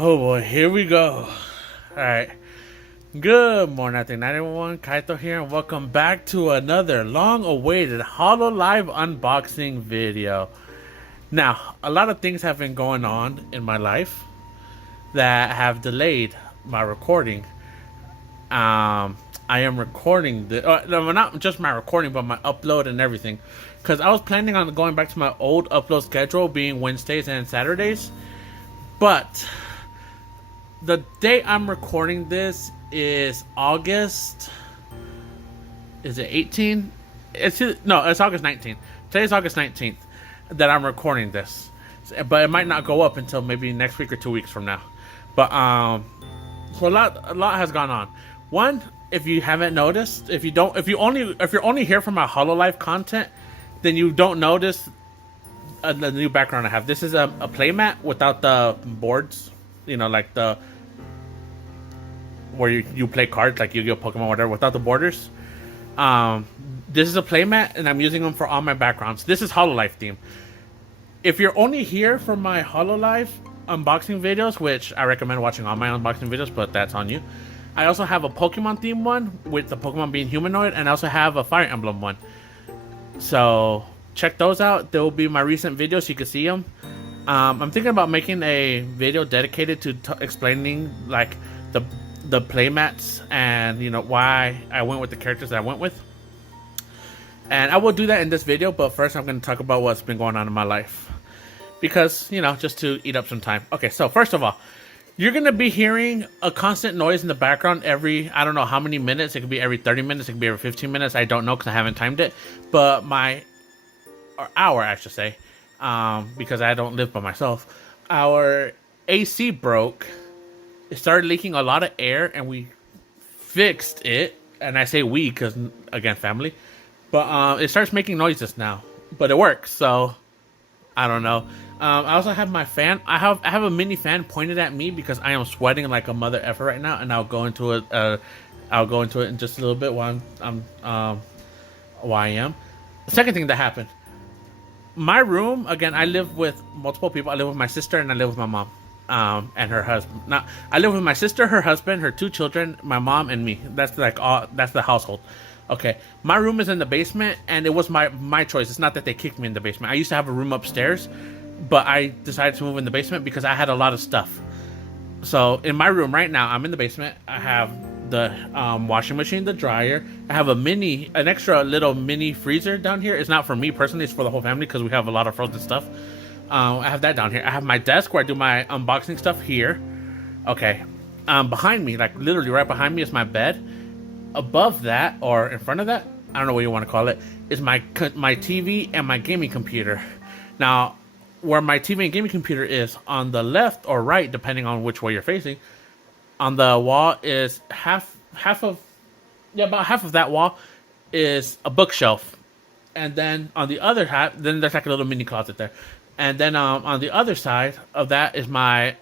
Oh boy, here we go. Alright. Good morning, I think not everyone. Kaito here, and welcome back to another long-awaited Hololive unboxing video. Now, a lot of things have been going on in my life that have delayed my recording. I am recording the no, not just my recording, but my upload and everything. Because I was planning on going back to my old upload schedule, being Wednesdays and Saturdays. But the day I'm recording this is August. Is it 18? It's August 19th. Today's August 19th that I'm recording this, but it might not go up until maybe next week or 2 weeks from now. But so a lot has gone on. One, if you haven't noticed, if you're only here for my Hololive content, then you don't notice the new background I have. This is a playmat without the boards. You know, like the where you play cards, like Yu-Gi-Oh, Pokemon, whatever, without the borders. This is a playmat, and I'm using them for all my backgrounds. This is Hololive theme. If you're only here for my Hololive unboxing videos, which I recommend watching all my unboxing videos, but that's on you. I also have a Pokemon theme one with the Pokemon being humanoid, and I also have a Fire Emblem one. So check those out. There will be my recent videos, so you can see them. I'm thinking about making a video dedicated to explaining like the playmats and why I went with the characters that I went with. And I will do that in this video, but first I'm going to talk about what's been going on in my life. Because, just to eat up some time. Okay, so first of all, you're going to be hearing a constant noise in the background every, I don't know how many minutes. It could be every 30 minutes. It could be every 15 minutes. I don't know because I haven't timed it. But or hour, I should say, because I don't live by myself. Our AC broke. It started leaking a lot of air, and we fixed it. And I say we because, again, family. But it starts making noises now. But it works, so I don't know. I also have my fan. I have a mini fan pointed at me because I am sweating like a mother effer right now, and I'll go into it. I'll go into it in just a little bit while I am. The second thing that happened. My room, again, I live with multiple people. I live with my sister and I live with my mom, and her husband. Now, I live with my sister, her husband, her two children, my mom, and me. That's that's the household. Okay, my room is in the basement, and it was my choice. It's not that they kicked me in the basement. I used to have a room upstairs, but I decided to move in the basement because I had a lot of stuff. So in my room right now, I'm in the basement. I have the washing machine, the dryer. I have an extra little mini freezer down here. It's not for me personally, it's for the whole family because we have a lot of frozen stuff. I have that down here. I have my desk where I do my unboxing stuff here. Okay, behind me, like literally right behind me, is my bed. Above that, or in front of that, I don't know what you want to call it, is my TV and my gaming computer. Now, where my TV and gaming computer is, on the left or right, depending on which way you're facing, on the wall is about half of that wall is a bookshelf, and then on the other half, then there's like a little mini closet there, and then on the other side of that is my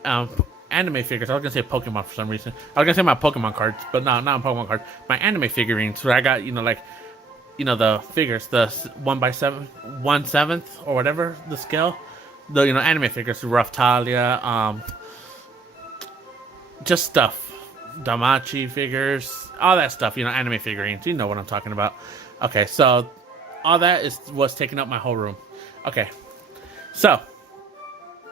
anime figures. I was gonna say Pokemon for some reason. I was gonna say my Pokemon cards, but no, not Pokemon cards. My anime figurines. Where I got the figures, the 1/7 or whatever the scale. The anime figures, Rough Talia, just stuff, Damachi figures, all that stuff. Anime figurines. You know what I'm talking about. Okay, so all that was taking up my whole room. Okay, so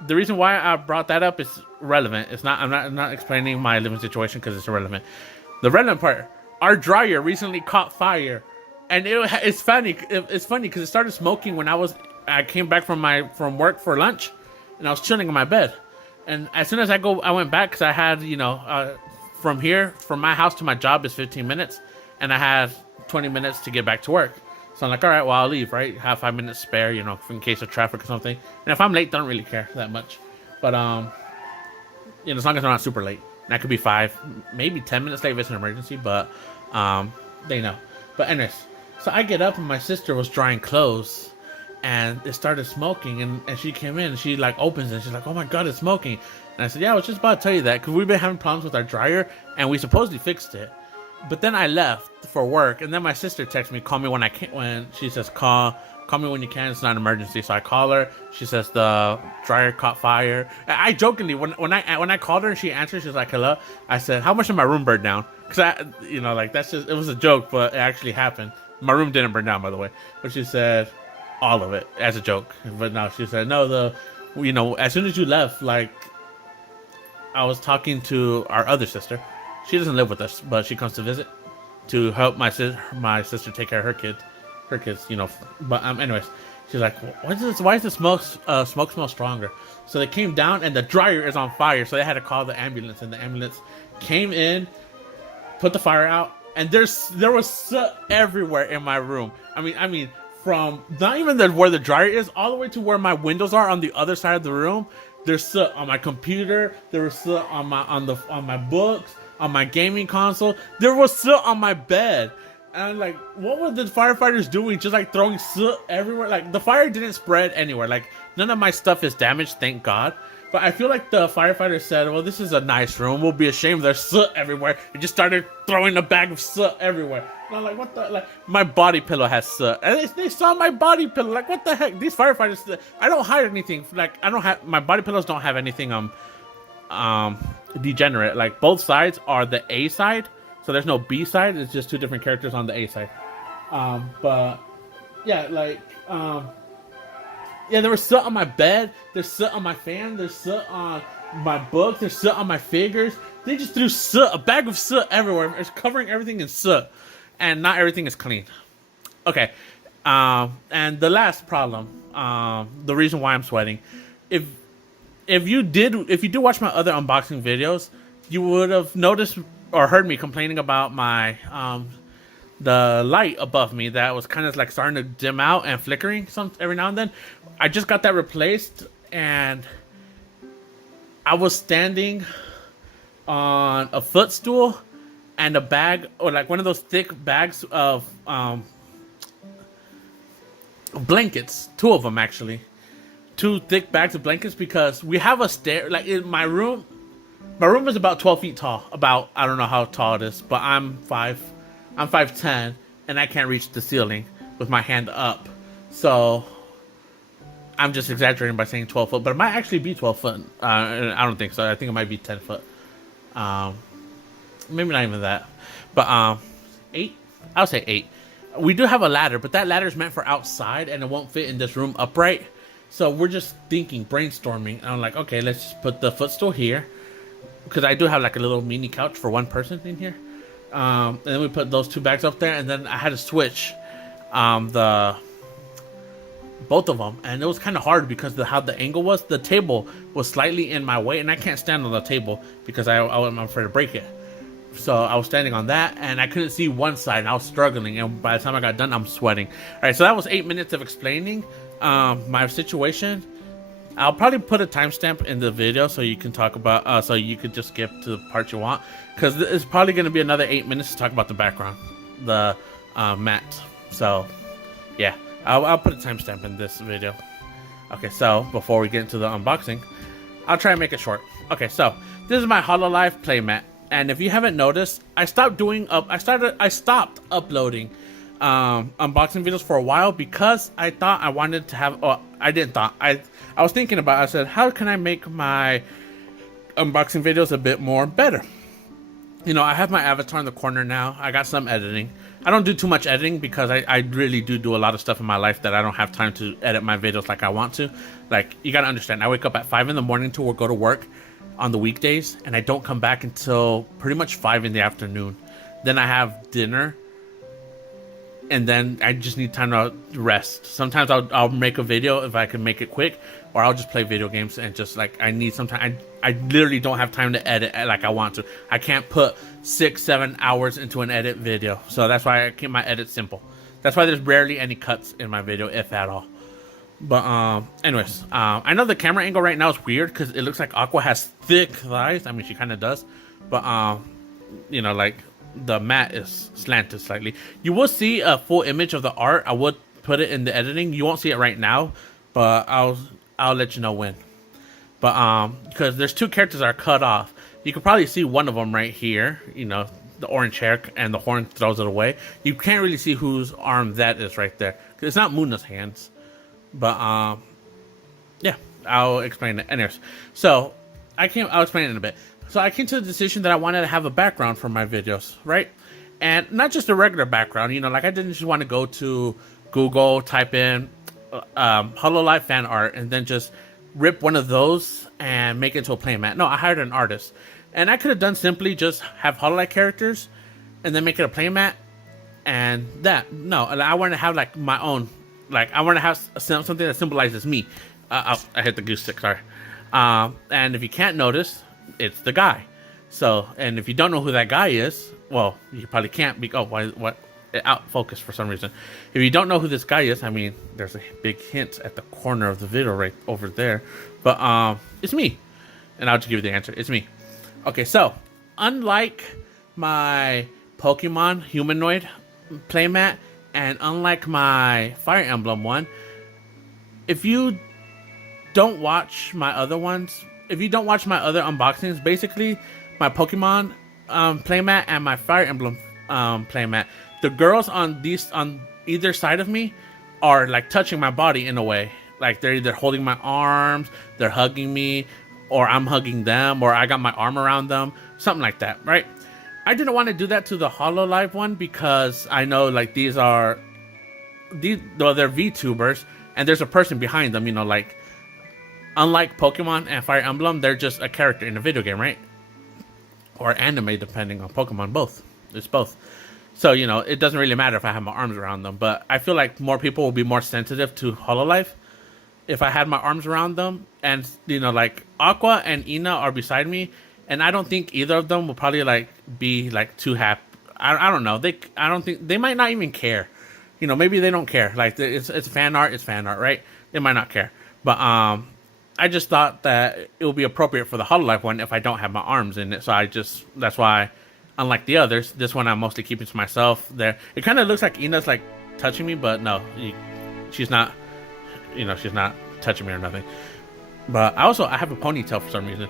the reason why I brought that up is relevant. It's not. I'm not explaining my living situation because it's irrelevant. The relevant part: our dryer recently caught fire, and it's funny. It's funny because it started smoking when I came back from work for lunch, and I was chilling in my bed. And as soon as I went back because I had from my house to my job is 15 minutes, and I had 20 minutes to get back to work. So I'm like, all right, well, I'll leave, right? Have 5 minutes spare, in case of traffic or something. And if I'm late, don't really care that much. But, as long as I'm not super late. That could be 5, maybe 10 minutes late if it's an emergency, but they know. But anyways, so I get up and my sister was drying clothes, and it started smoking, and she came in, and she, opens it, and she's like, oh my God, it's smoking. And I said, yeah, I was just about to tell you that, because we've been having problems with our dryer, and we supposedly fixed it. But then I left for work, and then my sister texted me, call me when she says call call me when you can. It's not an emergency. So I call her. She says the dryer caught fire. I jokingly, when I called her and she answered, she's like, hello. I said, how much did my room burn down? Because like that's just, it was a joke, but it actually happened. My room didn't burn down, by the way. But she said all of it as a joke. But no, she said, no, as soon as you left, like, I was talking to our other sister. She doesn't live with us, but she comes to visit to help my sister take care of her kids, But anyways, she's like, "Why is the smoke smell stronger?" So they came down, and the dryer is on fire. So they had to call the ambulance, and the ambulance came in, put the fire out, and there was soot everywhere in my room. I mean, from not even where the dryer is, all the way to where my windows are on the other side of the room. There's soot on my computer. There was soot on my books, on my gaming console. There was soot on my bed. And I'm like, what were the firefighters doing? Just like throwing soot everywhere? Like, the fire didn't spread anywhere. Like, none of my stuff is damaged, thank God. But I feel like the firefighters said, well, this is a nice room. We'll be ashamed there's soot everywhere. And just started throwing a bag of soot everywhere. And I'm like, what the? Like, my body pillow has soot. And they saw my body pillow. Like, what the heck? These firefighters, I don't hide anything. Like, my body pillows don't have anything, degenerate. Like, both sides are the A side. So there's no B side. It's just two different characters on the A side. But, yeah, like, yeah, there was soot on my bed. There's soot on my fan. There's soot on my book. There's soot on my figures. They just threw soot, a bag of soot everywhere. It's covering everything in soot. And not everything is clean. Okay. And the last problem, the reason why I'm sweating, if you do watch my other unboxing videos, you would have noticed or heard me complaining about my the light above me that was kind of like starting to dim out and flickering every now and then. I just got that replaced, and I was standing on a footstool and a bag, or like one of those thick bags of blankets, two of them actually, two thick bags of blankets, because we have a stair. Like, in my room is about 12 feet tall. About, I don't know how tall it is, but I'm 5'10", and I can't reach the ceiling with my hand up. So I'm just exaggerating by saying 12 foot, but it might actually be 12 foot. I don't think so. I think it might be 10 foot. Maybe not even that. But 8? I'll say 8. We do have a ladder, but that ladder is meant for outside, and it won't fit in this room upright. So we're just thinking, brainstorming. And I'm like, okay, let's just put the footstool here, because I do have like a little mini couch for one person in here. And then we put those two bags up there, and then I had to switch both of them, and it was kind of hard because how the angle was. The table was slightly in my way, and I can't stand on the table because I'm afraid to break it. So I was standing on that, and I couldn't see one side, and I was struggling, and by the time I got done, I'm sweating. All right, so that was 8 minutes of explaining my situation. I'll probably put a timestamp in the video so you can talk about, so you could just skip to the part you want, because it's probably going to be another 8 minutes to talk about the background, the mat. So, yeah, I'll put a timestamp in this video. Okay, so before we get into the unboxing, I'll try and make it short. Okay, so this is my Hololive playmat. And if you haven't noticed, I stopped uploading unboxing videos for a while because I thought I wanted to have. Oh, I didn't thought. I was thinking about. I said, how can I make my unboxing videos a bit more better? You know, I have my avatar in the corner now. I got some editing. I don't do too much editing because I really do a lot of stuff in my life that I don't have time to edit my videos like I want to. Like, you gotta understand, I wake up at 5 in the morning to go to work on the weekdays, and I don't come back until pretty much 5 in the afternoon. Then I have dinner, and then I just need time to rest. Sometimes I'll make a video if I can make it quick, or I'll just play video games and just like I need some time. I literally don't have time to edit like I want to. I can't put 6-7 hours into an edit video, so that's why I keep my edits simple. That's why there's rarely any cuts in my video, if at all. But anyways, I know the camera angle right now is weird because it looks like Aqua has thick thighs. I mean, she kind of does, but you know, like the mat is slanted slightly. You will see a full image of the art. I would put it in the editing. You won't see it right now, but I'll let you know when. But because there's two characters that are cut off. You can probably see one of them right here. You know, the orange hair and the horn throws it away. You can't really see whose arm that is right there. 'Cause it's not Muna's hands. But yeah, I'll explain it. Anyways, so I'll explain it in a bit. So I came to the decision that I wanted to have a background for my videos, right? And not just a regular background, like I didn't just want to go to Google, type in Hololive fan art, and then just rip one of those and make it into a playmat. No, I hired an artist. And I could have done simply just have Hololive characters and then make it a playmat and that. No, I want to have like my own, like I want to have something that symbolizes me. I hit the goose stick, sorry. And if you can't notice, it's the guy. So, and if you don't know who that guy is, well, you probably can't be, what? Out focus for some reason. If you don't know who this guy is, I mean, there's a big hint at the corner of the video right over there. But it's me. And I'll just give you the answer. It's me. Okay, so unlike my Pokemon humanoid playmat and unlike my Fire Emblem one, if you don't watch my other ones, if you don't watch my other unboxings, basically my Pokemon playmat and my Fire Emblem playmat, the girls on either side of me are like touching my body in a way. Like they're either holding my arms, they're hugging me, or I'm hugging them, or I got my arm around them, something like that, right? I didn't want to do that to the Hololive one because I know like they're VTubers and there's a person behind them, like unlike Pokemon and Fire Emblem, they're just a character in a video game, right? Or anime, depending on Pokemon, both. It's both. So, it doesn't really matter if I have my arms around them, but I feel like more people will be more sensitive to Hololive if I had my arms around them. And, like Aqua and Ina are beside me, and I don't think either of them will probably like be like too happy. I don't know. I don't think they might not even care. Maybe they don't care. Like it's fan art, right? They might not care. But I just thought that it would be appropriate for the Hololive one if I don't have my arms in it. So that's why, unlike the others, this one I'm mostly keeping to myself. There, it kind of looks like Ina's like touching me, but no, she's not. She's not touching me or nothing. But I have a ponytail for some reason.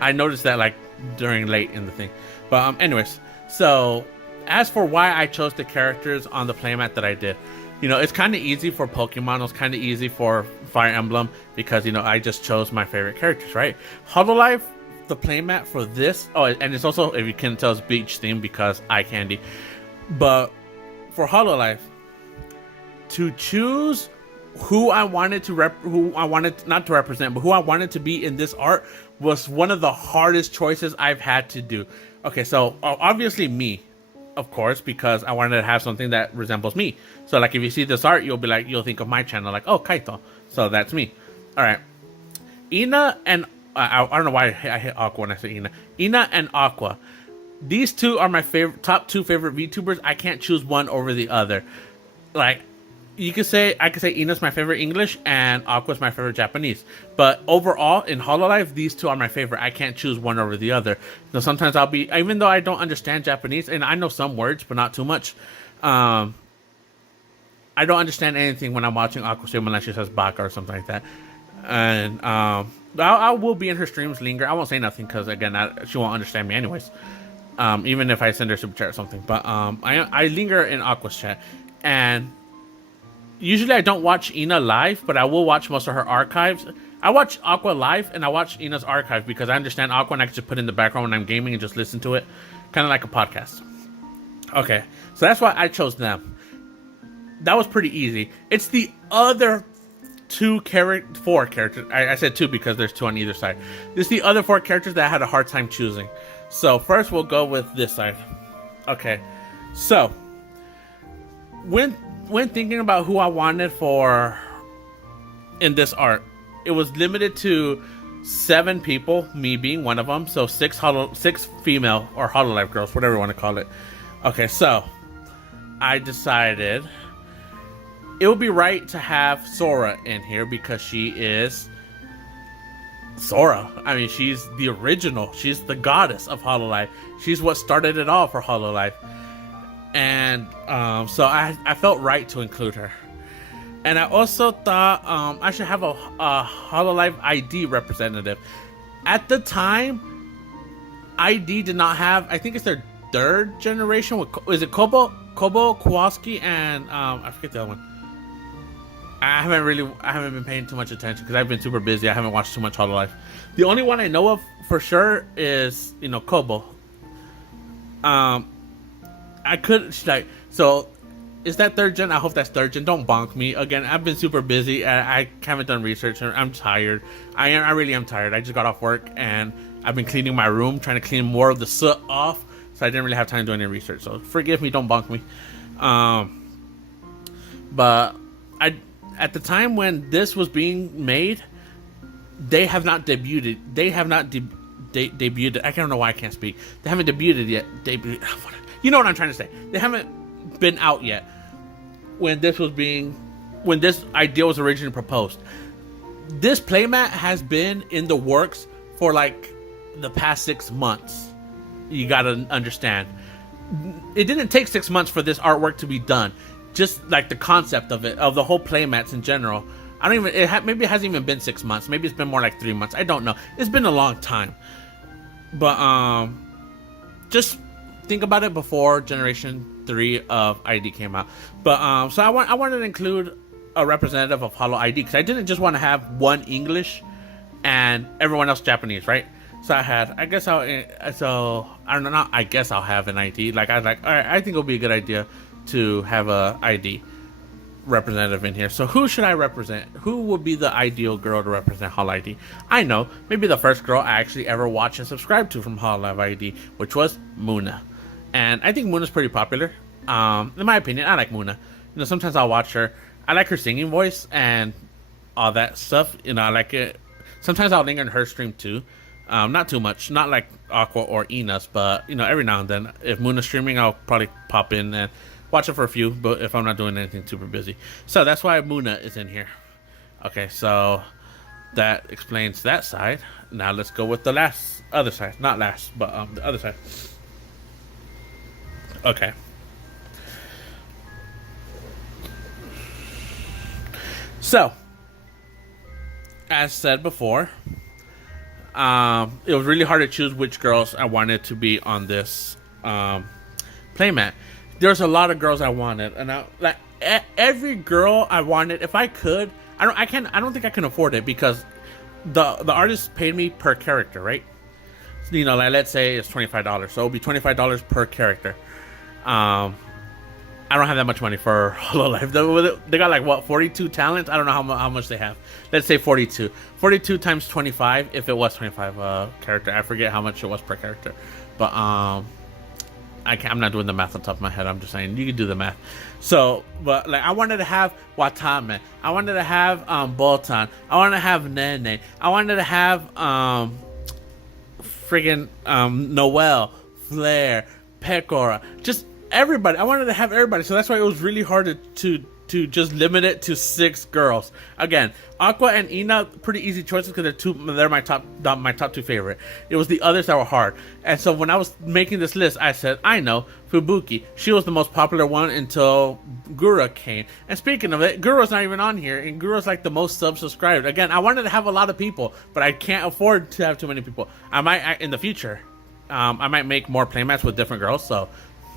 I noticed that like during late in the thing. But anyways, so as for why I chose the characters on the playmat that I did, it's kind of easy for Pokemon. It was kind of easy for Fire Emblem because I just chose my favorite characters, right? Hololive, the playmat for this, and it's also, if you can tell, it's beach themed because eye candy. But for Hololive, to choose who I wanted to who I wanted not to represent, but who I wanted to be in this art was one of the hardest choices I've had to do. Okay, so obviously me, of course, because I wanted to have something that resembles me. So like if you see this art, you'll think of my channel like, oh, Kaito. So that's me. All right. Ina and I don't know why I hit Aqua when I say Ina. Ina and Aqua. These two are my top two favorite VTubers. I can't choose one over the other. Like I could say Ina's my favorite English and Aqua's my favorite Japanese. But overall, in Hololive, these two are my favorite. I can't choose one over the other. So sometimes even though I don't understand Japanese, and I know some words, but not too much, I don't understand anything when I'm watching Aqua stream unless she says baka or something like that. And I will be in her streams, linger. I won't say nothing because, again, she won't understand me anyways. Even if I send her super chat or something. But I linger in Aqua's chat. And usually I don't watch Ina live, but I will watch most of her archives. I watch Aqua live and I watch Ina's archive because I understand Aqua and I can just put it in the background when I'm gaming and just listen to it. Kind of like a podcast. Okay, so that's why I chose them. That was pretty easy. It's the other four characters. I said two because there's two on either side. It's the other four characters that I had a hard time choosing. So first we'll go with this side. Okay, so when thinking about who I wanted for in this art, it was limited to 7 people, me being one of them. So 6 female or Hololive girls, whatever you want to call it. Okay, so I decided it would be right to have Sora in here because she is Sora. I mean, she's the original. She's the goddess of Hololive. She's what started it all for Hololive. And so I felt right to include her. And I also thought I should have a Hololive ID representative. At the time, ID did not have, I think it's their third generation with, is it Kobo Kowalski and I forget the other one. I haven't been paying too much attention because I've been super busy. I haven't watched too much Hololive. The only one I know of for sure is, you know, Kobo. I could like, so is that third gen? I hope that's third gen. Don't bonk me again. I've been super busy. I haven't done research. I'm tired. I really am tired. I just got off work and I've been cleaning my room, trying to clean more of the soot off. So I didn't really have time to do any research. So forgive me. Don't bonk me. But at the time when this was being made, they have not debuted. They have not debuted. I don't know why I can't speak. They haven't debuted yet. You know what I'm trying to say. They haven't been out yet when this idea was originally proposed. This playmat has been in the works for like the past 6 months. You gotta understand. It didn't take 6 months for this artwork to be done. Just like the concept of it, of the whole playmats in general. I don't even, maybe it hasn't even been 6 months. Maybe it's been more like 3 months. I don't know. It's been a long time. But just think about it before Generation 3 of ID came out. But so I wanted to include a representative of Holo ID because I didn't just want to have one English and everyone else Japanese, right? So I don't know. Not I guess I'll have an ID. Like I was like, all right, I think it'll be a good idea to have a ID representative in here. So who should I represent? Who would be the ideal girl to represent Holo ID? I know, maybe the first girl I actually ever watched and subscribed to from Hololive ID, which was Muna. And I think Muna's pretty popular. In my opinion, I like Muna. You know, sometimes I'll watch her. I like her singing voice and all that stuff. You know, I like it. Sometimes I'll link on her stream too. Not too much, not like Aqua or Enos, but you know, every now and then, if Muna's streaming, I'll probably pop in and watch it for a few, but if I'm not doing anything super busy. So that's why Muna is in here. Okay, so that explains that side. Now let's go with the other side. Not last, but the other side. Okay. So, as said before, it was really hard to choose which girls I wanted to be on this playmat. There's a lot of girls I wanted, and like every girl I wanted, if I could, I don't think I can afford it because the artist paid me per character, right? You know, like let's say it's $25, so it'll be $25 per character. I don't have that much money for Hololive. They got like what, 42 talents? I don't know how much they have. Let's say 42. 42 times 25, if it was 25 character. I forget how much it was per character. But I'm not doing the math on top of my head. I'm just saying you can do the math. So, but like I wanted to have Watame. I wanted to have Bolton. I wanted to have Nene. I wanted to have friggin' Noelle, Flair, Pecora. Just everybody. I wanted to have everybody, so that's why it was really hard to just limit it to 6 girls. Again, Aqua and Ina, pretty easy choices because they're my top 2 favorite. It was the others that were hard. And so when I was making this list, I said, I know, Fubuki. She was the most popular one until Gura came. And speaking of it, Gura's not even on here, and Gura's like the most subscribed. Again, I wanted to have a lot of people, but I can't afford to have too many people. I might, in the future, I might make more playmats with different girls, so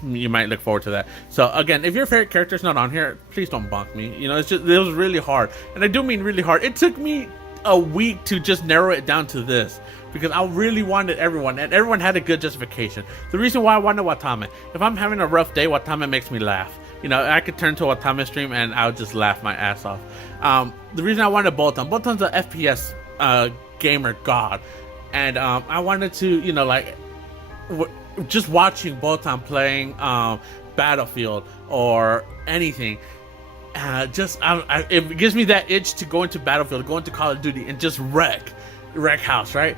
you might look forward to that. So again, if your favorite character's not on here, please don't bonk me. You know, it was really hard, and I do mean really hard. It took me a week to just narrow it down to this because I really wanted everyone, and everyone had a good justification. The reason why I wanted Watame, if I'm having a rough day, Watame makes me laugh. You know, I could turn to a Watame stream and I'll just laugh my ass off. The reason I wanted Bolton's an FPS gamer god, and I wanted to, you know, like just watching Bolton playing Battlefield or anything, it gives me that itch to go into Battlefield, go into Call of Duty, and just wreck house, right?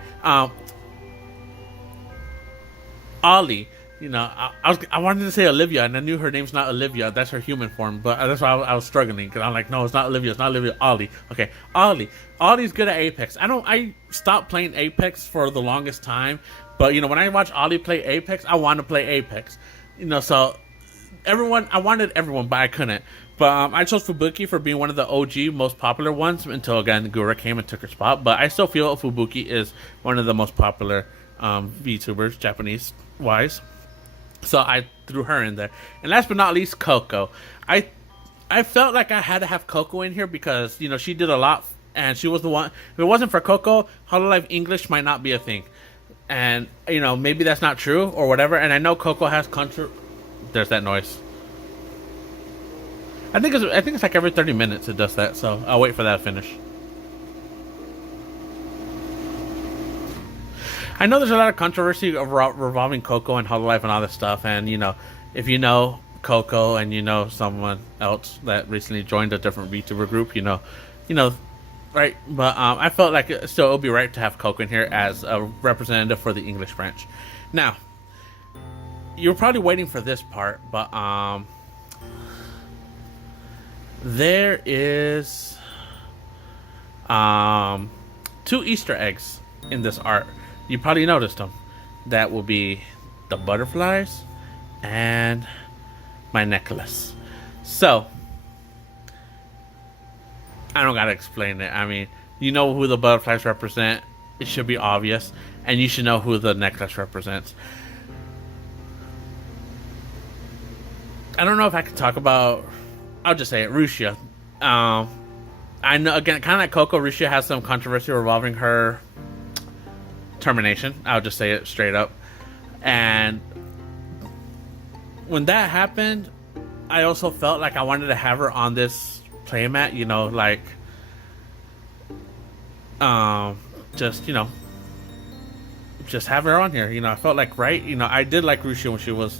Ollie, you know, I wanted to say Olivia, and I knew her name's not Olivia. That's her human form, but that's why I was struggling because I'm like, no, it's not Olivia. It's not Olivia. Ollie. Okay, Ollie. Ollie's good at Apex. I stopped playing Apex for the longest time. But, you know, when I watch Ollie play Apex, I want to play Apex. You know, so I wanted everyone, but I couldn't. But I chose Fubuki for being one of the OG most popular ones until, again, Gura came and took her spot. But I still feel Fubuki is one of the most popular VTubers, Japanese-wise. So I threw her in there. And last but not least, Coco. I I felt like I had to have Coco in here because she did a lot, and she was the one. If it wasn't for Coco, Hololive English might not be a thing, and maybe that's not true or whatever. And I know Coco has contra. There's that noise. I think it's like every 30 minutes it does that. So I'll wait for that to finish. I know there's a lot of controversy revolving Coco and Hololive and all this stuff, and if you know Coco and you know someone else that recently joined a different VTuber group, right? But I felt like it would be right to have Coco in here as a representative for the English branch. Now, you're probably waiting for this part, but there is two Easter eggs in this art. You probably noticed them. That will be the butterflies and my necklace. So I don't gotta explain it. I mean, you know who the butterflies represent. It should be obvious, and you should know who the necklace represents. I don't know if I can talk about. I'll just say it, Rusia. I know, again, kind of like Coco, Rusia has some controversy revolving her termination. I'll just say it straight up. And when that happened, I also felt like I wanted to have her on this playmat, just have her on here. I felt like, right, I did like Rusia when she was.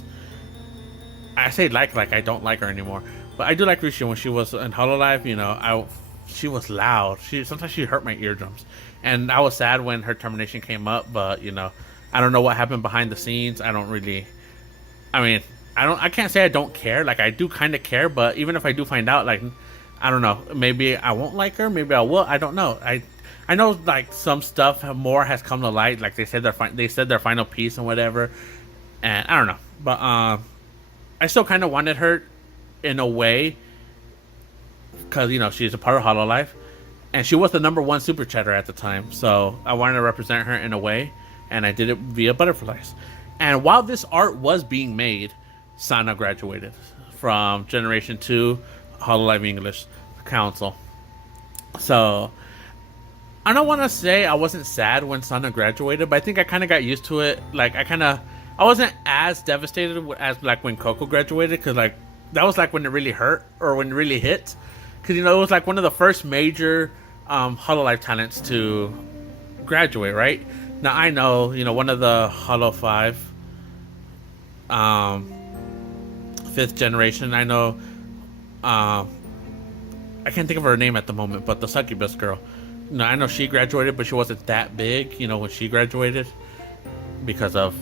I say like I don't like her anymore, but I do like Rusia when she was in Hololive. She was loud. Sometimes she hurt my eardrums, and I was sad when her termination came up. But I don't know what happened behind the scenes. I don't really. I mean, I can't say I don't care. Like, I do kind of care, but even if I do find out, like, I don't know. Maybe I won't like her. Maybe I will. I don't know. I know, like, some stuff more has come to light. Like, they said their final piece and whatever, and I don't know. But I still kind of wanted her in a way because she's a part of Hololive, and she was the #1 super chatter at the time. So I wanted to represent her in a way, and I did it via butterflies. And while this art was being made, Sana graduated from Generation 2 Hololive English Council. So I don't want to say I wasn't sad when Sana graduated, but I think I kind of got used to it. Like, I wasn't as devastated as like when Coco graduated, because like that was like when it really hurt or when it really hit, because it was like one of the first major Hololive talents to graduate, right? Now I know one of the Holo 5 5th generation. I know I can't think of her name at the moment, but the succubus girl. I know she graduated, but she wasn't that big, when she graduated because of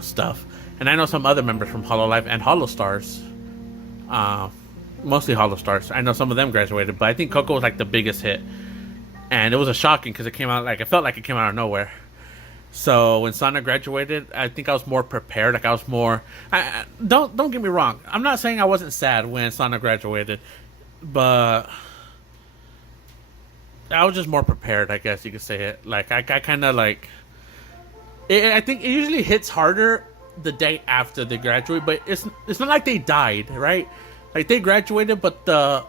stuff. And I know some other members from Hololive and Holostars, mostly Holostars. I know some of them graduated, but I think Coco was like the biggest hit, and it was shocking because it came out like it felt like it came out of nowhere. So when Sana graduated, I think I was more prepared. Like, I was more. Don't get me wrong. I'm not saying I wasn't sad when Sana graduated, but I was just more prepared, I guess you could say it. Like, I kind of like. I think it usually hits harder the day after they graduate, but it's not like they died, right? Like, they graduated, but the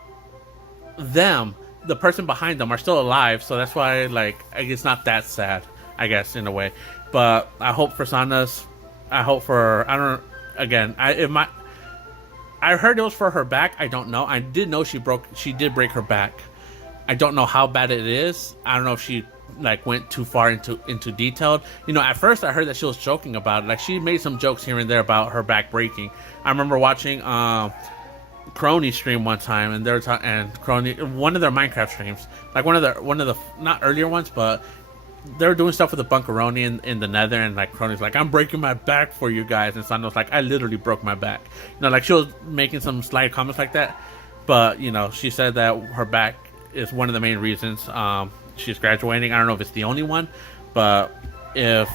person behind them are still alive, so that's why, like, it's not that sad, I guess, in a way. But I hope for Sana's. I hope for. I don't. Again, I heard it was for her back. I don't know. I did know she did break her back. I don't know how bad it is. I don't know if she like went too far into detail. At first I heard that she was joking about it. Like, she made some jokes here and there about her back breaking. I remember watching Crony stream one time, and they're and Crony, one of their Minecraft streams, like one of the not earlier ones, but they were doing stuff with the Bunkeroni in the Nether, and like Crony's like, I'm breaking my back for you guys, and Sana was like, I literally broke my back. Like, she was making some slight comments like that, but she said that her back is one of the main reasons she's graduating. I don't know if it's the only one, but if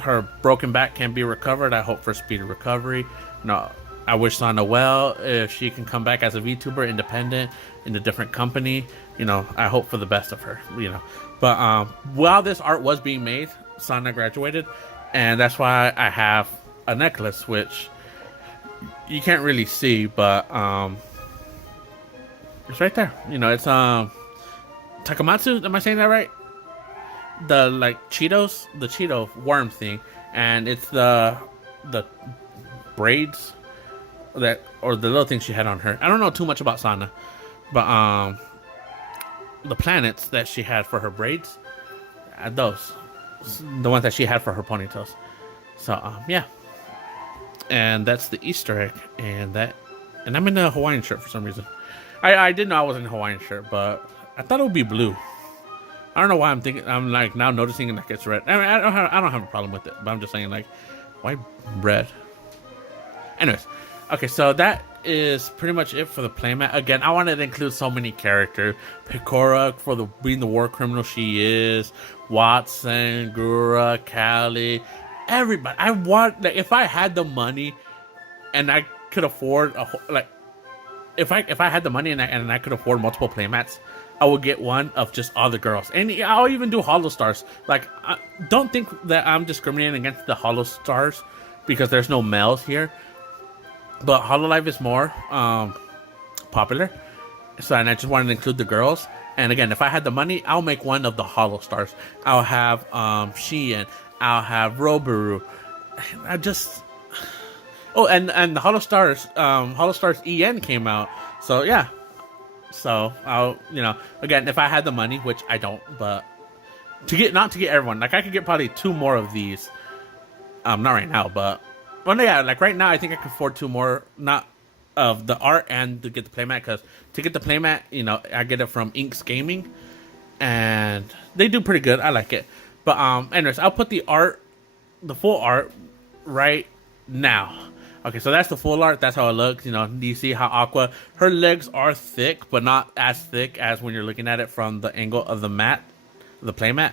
her broken back can be recovered, I hope for speedy recovery. I wish Sana well. If she can come back as a VTuber, independent, in a different company, I hope for the best of her. But while this art was being made, Sana graduated, and that's why I have a necklace, which you can't really see, but it's right there. You know, it's Takamatsu. Am I saying that right? The like Cheetos, the Cheeto worm thing, and it's the braids that or the little thing she had on her. I don't know too much about Sana, but the planets that she had for her braids, those, the ones that she had for her ponytails. So yeah, and that's the Easter egg, and I'm in a Hawaiian shirt for some reason. I didn't know I was in a Hawaiian shirt, but I thought it would be blue. I don't know why I'm like now noticing like it's red. I mean, I don't have a problem with it, but I'm just saying like, why red? Anyways, okay, so that is pretty much it for the playmat. Again, I wanted to include so many characters. Pecora for being the war criminal she is. Watson, Gura, Callie, everybody. I want like if I had the money, and I could afford if I had the money and I could afford multiple playmats, I would get one of just all the girls, and I'll even do Holo Stars. Like, don't think that I'm discriminating against the Holo Stars because there's no males here, but Hololive is more popular, so and I just wanted to include the girls. And again, if I had the money, I'll make one of the Holo Stars. I'll have Shein. I'll have Robaru. And the Holo Stars EN came out, so yeah. So I'll, again, if I had the money, which I don't, but not to get everyone, like I could get probably 2 more of these. Not right now, but yeah, like right now I think I can afford 2 more, not of the art and to get the playmat, because to get the playmat, I get it from Inks Gaming, and they do pretty good. I like it, but anyways, I'll put the full art right now. Okay, so that's the full art. That's how it looks. Do you see how Aqua, her legs are thick, but not as thick as when you're looking at it from the angle of the playmat.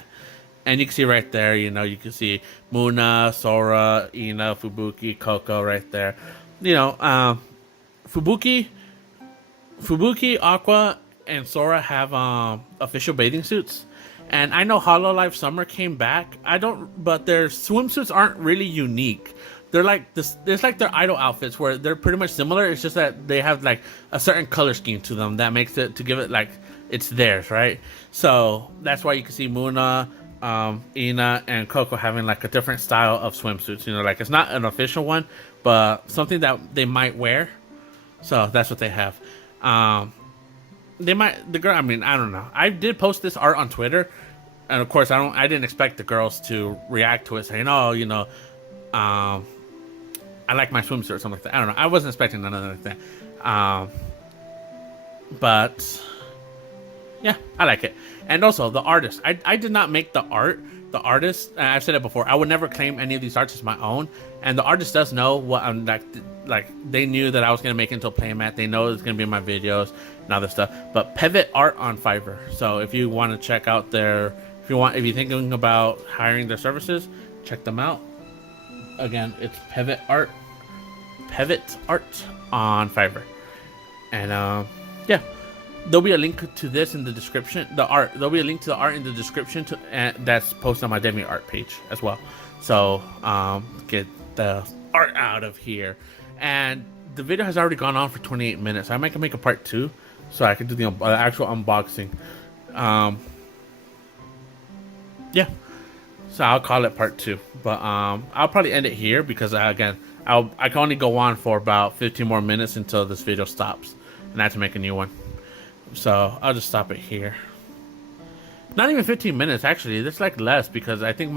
And you can see right there, you can see Muna, Sora, Ina, Fubuki, Coco right there. Fubuki, Aqua, and Sora have official bathing suits. And I know Hololive Summer came back. But their swimsuits aren't really unique. They're like this. It's like their idol outfits where they're pretty much similar. It's just that they have like a certain color scheme to them that makes it to give it like it's theirs, right? So that's why you can see Muna, Ina, and Coco having like a different style of swimsuits. Like it's not an official one, but something that they might wear. So that's what they have. They might the girl. I mean, I don't know. I did post this art on Twitter, and of course, I didn't expect the girls to react to it, saying, "Oh, I like my swimsuit," or something like that. I don't know. I wasn't expecting none of that like that. But yeah, I like it. And also the artist. I did not make the art. The artist, I've said it before, I would never claim any of these arts as my own. And the artist does know what I'm like they knew that I was gonna make it into a playmat. They know it's gonna be in my videos and all this stuff. But Pivot Art on Fiverr. So if you want to check out if you're thinking about hiring their services, check them out. Again, it's Pivot Art on Fiverr. And yeah, there'll be a link to this in the description. There'll be a link to the art in the description that's posted on my Demi Art page as well. So get the art out of here. And the video has already gone on for 28 minutes. I might make a part 2 so I can do the actual unboxing. Yeah. So I'll call it part 2, but I'll probably end it here because I can only go on for about 15 more minutes until this video stops, and I have to make a new one. So I'll just stop it here. Not even 15 minutes actually. It's like less because I think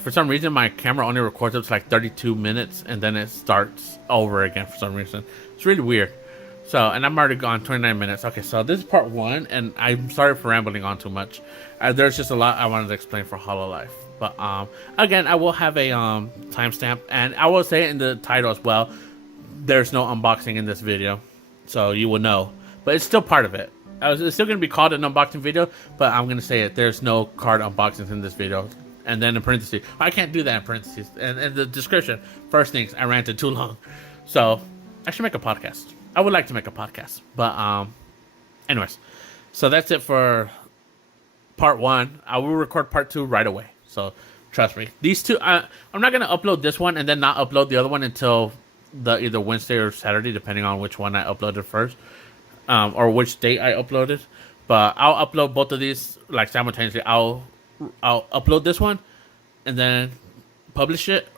for some reason my camera only records up to like 32 minutes and then it starts over again for some reason. It's really weird. So, and I'm already gone 29 minutes. Okay, so this is part 1, and I'm sorry for rambling on too much. There's just a lot I wanted to explain for Hololive. But again, I will have a timestamp, and I will say it in the title as well. There's no unboxing in this video, so you will know. But it's still part of it. It's still going to be called an unboxing video, but I'm going to say it. There's no card unboxings in this video. And then in parentheses, I can't do that in parentheses. And in the description, first things, I ranted too long. So I should make a podcast. I would like to make a podcast, but anyways, so that's it for part 1. I will record part 2 right away. So Trust me. These two, I'm not gonna upload this one and then not upload the other one until the either Wednesday or Saturday, depending on which one I uploaded first, or which date I uploaded. But I'll upload both of these like simultaneously. I'll upload this one, and then publish it,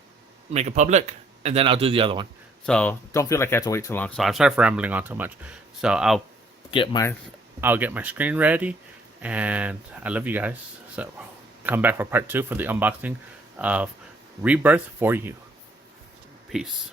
make it public, and then I'll do the other one. So don't feel like I have to wait too long. So I'm sorry for rambling on too much. So I'll get my screen ready, and I love you guys. So come back for part 2 for the unboxing of Rebirth for You. Peace.